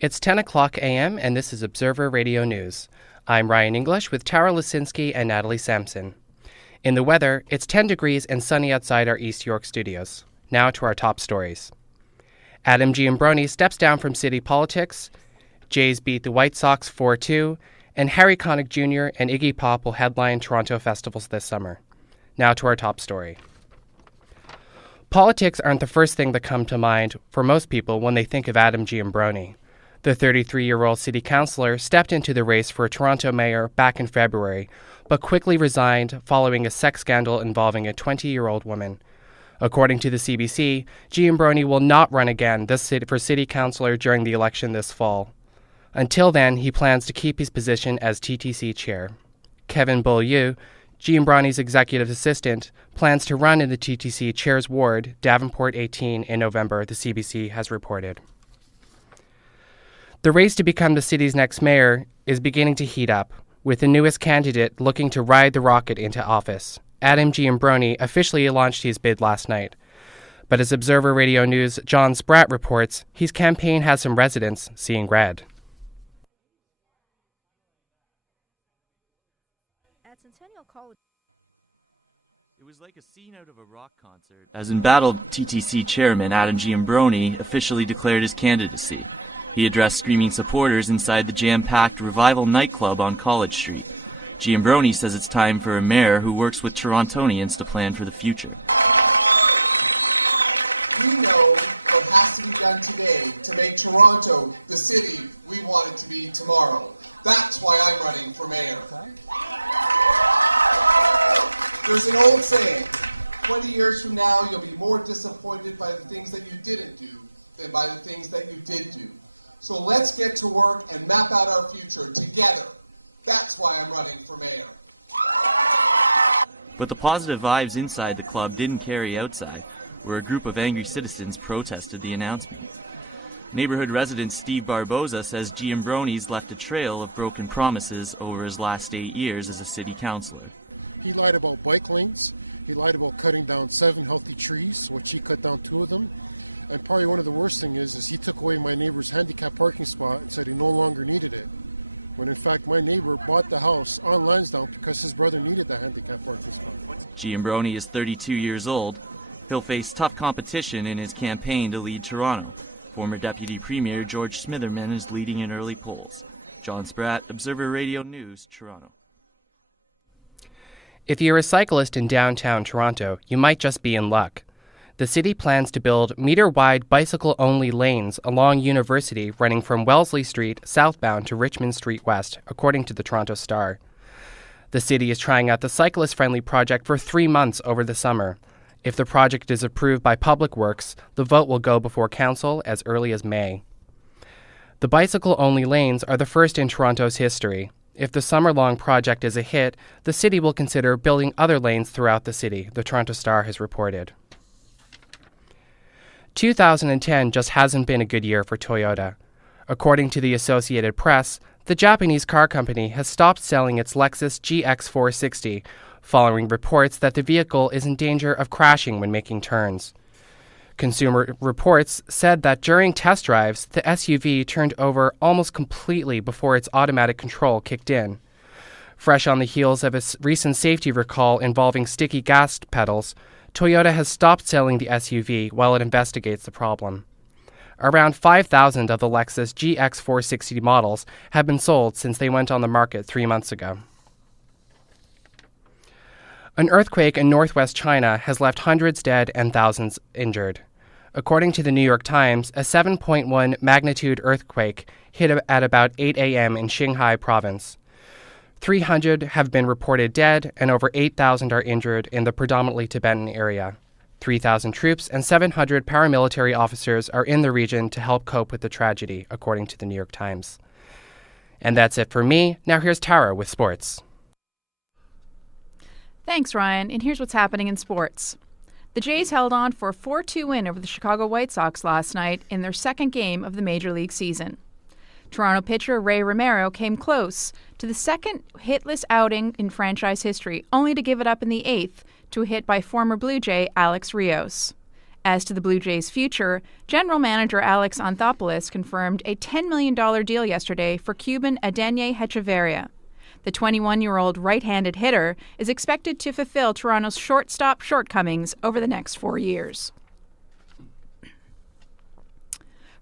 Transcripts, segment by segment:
It's 10 o'clock a.m. and this is Observer Radio News. I'm Ryan English with Tara Losinksi and Natalie Samson. In the weather, it's 10 degrees and sunny outside our East York studios. Now to our top stories. Adam Giambrone steps down from city politics, Jays beat the White Sox 4-2, and Harry Connick Jr. and Iggy Pop will headline Toronto festivals this summer. Now to our top story. Politics aren't the first thing that come to mind for most people when they think of Adam Giambrone. The 33-year-old city councillor stepped into the race for Toronto mayor back in February, but quickly resigned following a sex scandal involving a 20-year-old woman. According to the CBC, Giambrone will not run again for city councillor during the election this fall. Until then, he plans to keep his position as TTC chair. Kevin Beaulieu, Giambrone's executive assistant, plans to run in the TTC chair's ward, Davenport 18, in November, the CBC has reported. The race to become the city's next mayor is beginning to heat up, with the newest candidate looking to ride the rocket into office. Adam Giambrone officially launched his bid last night. But as Observer Radio News' John Spratt reports, his campaign has some residents seeing red. At Centennial College, it was like a scene out of a rock concert as embattled TTC chairman Adam Giambrone officially declared his candidacy. He addressed screaming supporters inside the jam-packed Revival nightclub on College Street. Giambrone says it's time for a mayor who works with Torontonians to plan for the future. We know what has to be done today to make Toronto the city we want it to be tomorrow. That's why I'm running for mayor. There's an old saying, 20 years from now you'll be more disappointed by the things that you didn't do than by the things that you did do. So let's get to work and map out our future together. That's why I'm running for mayor. But the positive vibes inside the club didn't carry outside, where a group of angry citizens protested the announcement. Neighborhood resident Steve Barboza says Giambrone's left a trail of broken promises over his last 8 years as a city councillor. He lied about bike lanes. He lied about cutting down 7 healthy trees, which he cut down 2 of them. And probably one of the worst things is he took away my neighbor's handicap parking spot and said he no longer needed it. When in fact my neighbor bought the house on Lansdowne because his brother needed the handicap parking spot. Giambrone is 32 years old. He'll face tough competition in his campaign to lead Toronto. Former Deputy Premier George Smitherman is leading in early polls. John Spratt, Observer Radio News, Toronto. If you're a cyclist in downtown Toronto, you might just be in luck. The city plans to build meter-wide bicycle-only lanes along University running from Wellesley Street southbound to Richmond Street west, according to the Toronto Star. The city is trying out the cyclist-friendly project for 3 months over the summer. If the project is approved by Public Works, the vote will go before council as early as May. The bicycle-only lanes are the first in Toronto's history. If the summer-long project is a hit, the city will consider building other lanes throughout the city, the Toronto Star has reported. 2010 just hasn't been a good year for Toyota. According to the Associated Press, the Japanese car company has stopped selling its Lexus GX460, following reports that the vehicle is in danger of crashing when making turns. Consumer Reports said that during test drives, the SUV turned over almost completely before its automatic control kicked in. Fresh on the heels of its recent safety recall involving sticky gas pedals, Toyota has stopped selling the SUV while it investigates the problem. Around 5,000 of the Lexus GX460 models have been sold since they went on the market 3 months ago. An earthquake in northwest China has left hundreds dead and thousands injured. According to the New York Times, a 7.1 magnitude earthquake hit at about 8 a.m. in Qinghai province. 300 have been reported dead and over 8,000 are injured in the predominantly Tibetan area. 3,000 troops and 700 paramilitary officers are in the region to help cope with the tragedy, according to the New York Times. And that's it for me. Now here's Tara with sports. Thanks, Ryan. And here's what's happening in sports. The Jays held on for a 4-2 win over the Chicago White Sox last night in their second game of the Major League season. Toronto pitcher Ray Romero came close to the second hitless outing in franchise history, only to give it up in the 8th to a hit by former Blue Jay Alex Rios. As to the Blue Jays' future, General Manager Alex Anthopoulos confirmed a $10 million deal yesterday for Cuban Adeñe Hechavarria. The 21-year-old right-handed hitter is expected to fulfill Toronto's shortstop shortcomings over the next 4 years.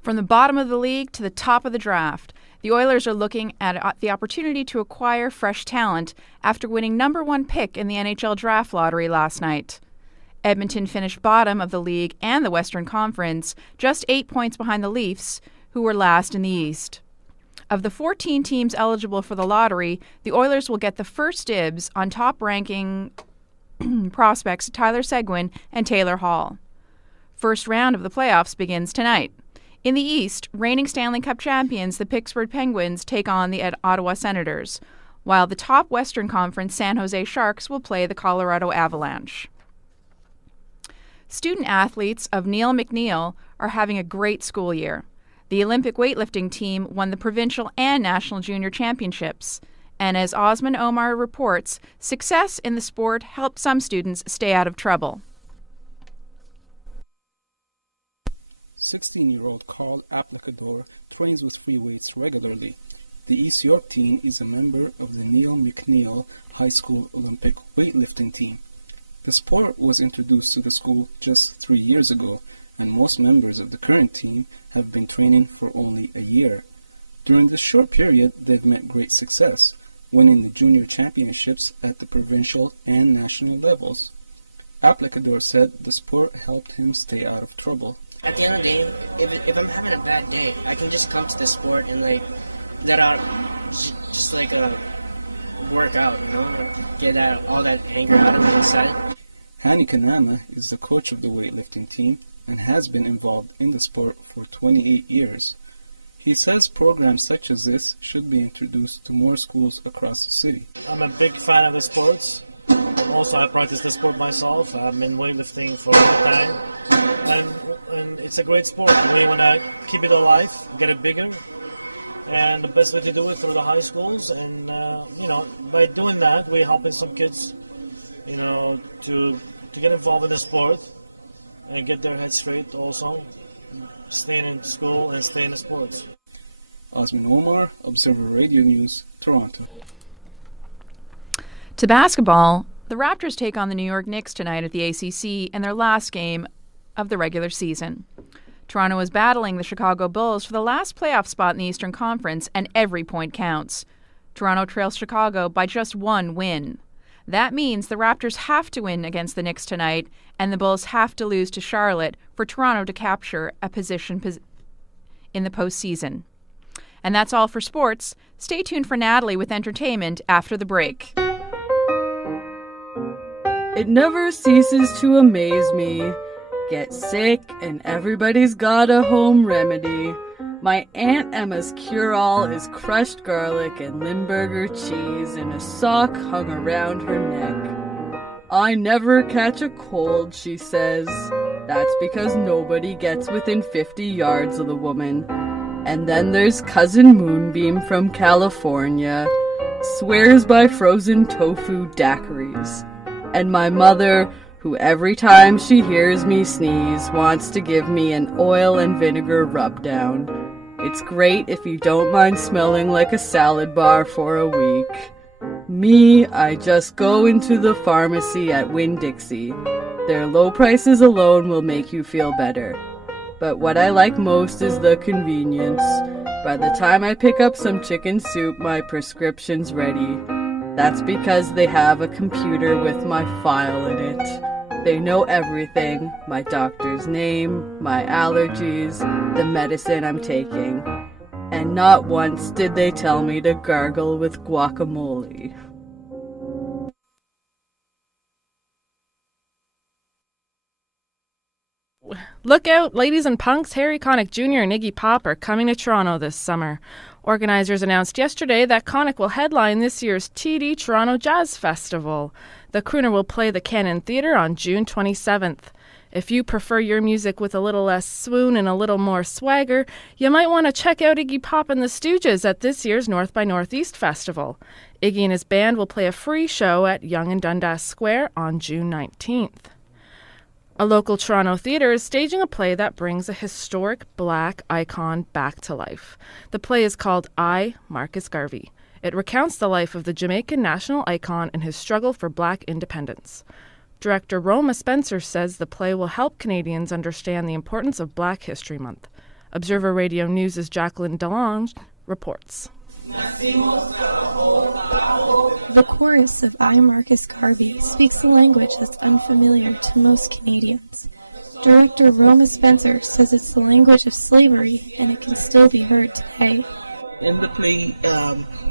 From the bottom of the league to the top of the draft, the Oilers are looking at the opportunity to acquire fresh talent after winning number 1 pick in the NHL draft lottery last night. Edmonton finished bottom of the league and the Western Conference, just 8 points behind the Leafs, who were last in the East. Of the 14 teams eligible for the lottery, the Oilers will get the first dibs on top-ranking prospects Tyler Seguin and Taylor Hall. First round of the playoffs begins tonight. In the East, reigning Stanley Cup champions, the Pittsburgh Penguins, take on the Ottawa Senators, while the top Western Conference San Jose Sharks will play the Colorado Avalanche. Student athletes of Neil McNeil are having a great school year. The Olympic weightlifting team won the provincial and national junior championships. And as Osman Omar reports, success in the sport helped some students stay out of trouble. 16-year-old Carl Applicador trains with free weights regularly. The East York team is a member of the Neil McNeil High School Olympic weightlifting team. The sport was introduced to the school just 3 years ago, and most members of the current team have been training for only a year. During this short period, they've met great success, winning the junior championships at the provincial and national levels. Applicador said the sport helped him stay out of trouble. At the end of the day, if I'm having a bad day, I can just come to the sport and let out just work out, get all that anger out of the inside. Hani Kanama is the coach of the weightlifting team and has been involved in the sport for 28 years. He says programs such as this should be introduced to more schools across the city. I'm a big fan of the sports. Also, I practice the sport myself. I've been weightlifting for a long time. And it's a great sport. You want to keep it alive, get it bigger. And the best way to do it for the high schools. And, by doing that, we're helping some kids, to get involved in the sport and get their head straight also. Stay in school and stay in the sports. Osman Omar, Observer Radio News, Toronto. To basketball, the Raptors take on the New York Knicks tonight at the ACC in their last game of the regular season. Toronto is battling the Chicago Bulls for the last playoff spot in the Eastern Conference, and every point counts. Toronto trails Chicago by just 1 win. That means the Raptors have to win against the Knicks tonight, and the Bulls have to lose to Charlotte for Toronto to capture a position in the postseason. And that's all for sports. Stay tuned for Natalie with entertainment after the break. It never ceases to amaze me. Get sick and everybody's got a home remedy. My Aunt Emma's cure-all is crushed garlic and Limburger cheese in a sock hung around her neck. I never catch a cold, she says. That's because nobody gets within 50 yards of the woman. And then there's Cousin Moonbeam from California. Swears by frozen tofu daiquiris. And my mother, who every time she hears me sneeze wants to give me an oil and vinegar rub-down. It's great if you don't mind smelling like a salad bar for a week. Me, I just go into the pharmacy at Winn-Dixie. Their low prices alone will make you feel better. But what I like most is the convenience. By the time I pick up some chicken soup, my prescription's ready. That's because they have a computer with my file in it. They know everything, my doctor's name, my allergies, the medicine I'm taking. And not once did they tell me to gargle with guacamole. Look out, Ladies and Punks, Harry Connick Jr. and Iggy Pop are coming to Toronto this summer. Organizers announced yesterday that Connick will headline this year's TD Toronto Jazz Festival. The crooner will play the Cannon Theatre on June 27th. If you prefer your music with a little less swoon and a little more swagger, you might want to check out Iggy Pop and the Stooges at this year's North by Northeast Festival. Iggy and his band will play a free show at Yonge and Dundas Square on June 19th. A local Toronto theatre is staging a play that brings a historic Black icon back to life. The play is called I, Marcus Garvey. It recounts the life of the Jamaican national icon and his struggle for Black independence. Director Roma Spencer says the play will help Canadians understand the importance of Black History Month. Observer Radio News' Jacqueline Delange reports. The chorus of I, Marcus Garvey speaks a language that's unfamiliar to most Canadians. Director Roma Spencer says it's the language of slavery and it can still be heard today. In the play,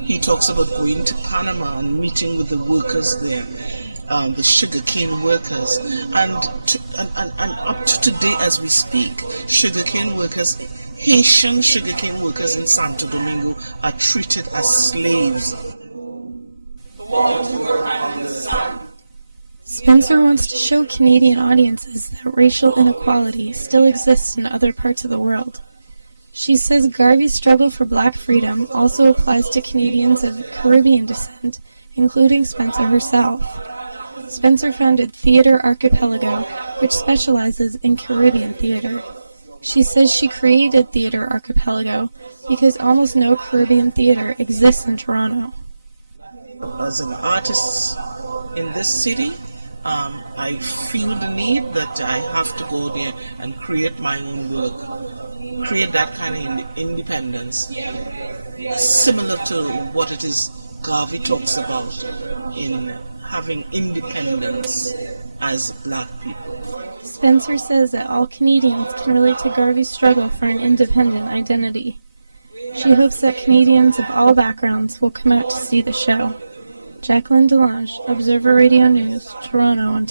he talks about going to Panama and meeting with the workers there, the sugarcane workers, and up to today as we speak, sugarcane workers, Haitian sugarcane workers in Santo Domingo are treated as slaves. Spencer wants to show Canadian audiences that racial inequality still exists in other parts of the world. She says Garvey's struggle for Black freedom also applies to Canadians of Caribbean descent, including Spencer herself. Spencer founded Theatre Archipelago, which specializes in Caribbean theatre. She says she created Theatre Archipelago because almost no Caribbean theatre exists in Toronto. As an artist in this city, I feel the need that I have to go there and create my own work, create that kind of independence, similar to what it is Garvey talks about in having independence as Black people. Spencer says that all Canadians can relate to Garvey's struggle for an independent identity. She hopes that Canadians of all backgrounds will come out to see the show. Jacqueline Delange, Observer Radio News, Toronto.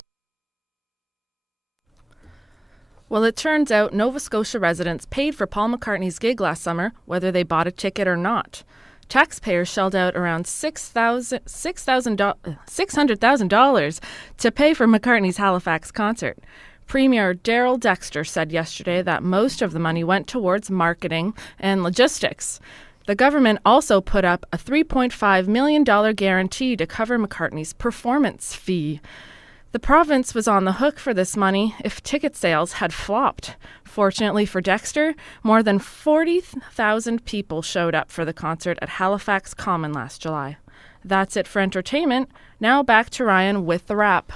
Well, it turns out Nova Scotia residents paid for Paul McCartney's gig last summer, whether they bought a ticket or not. Taxpayers shelled out around $600,000 to pay for McCartney's Halifax concert. Premier Darrell Dexter said yesterday that most of the money went towards marketing and logistics. The government also put up a $3.5 million guarantee to cover McCartney's performance fee. The province was on the hook for this money if ticket sales had flopped. Fortunately for Dexter, more than 40,000 people showed up for the concert at Halifax Common last July. That's it for entertainment. Now back to Ryan with the wrap.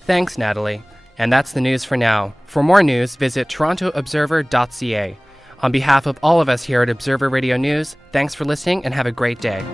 Thanks, Natalie. And that's the news for now. For more news, visit torontoobserver.ca. On behalf of all of us here at Observer Radio News, thanks for listening and have a great day.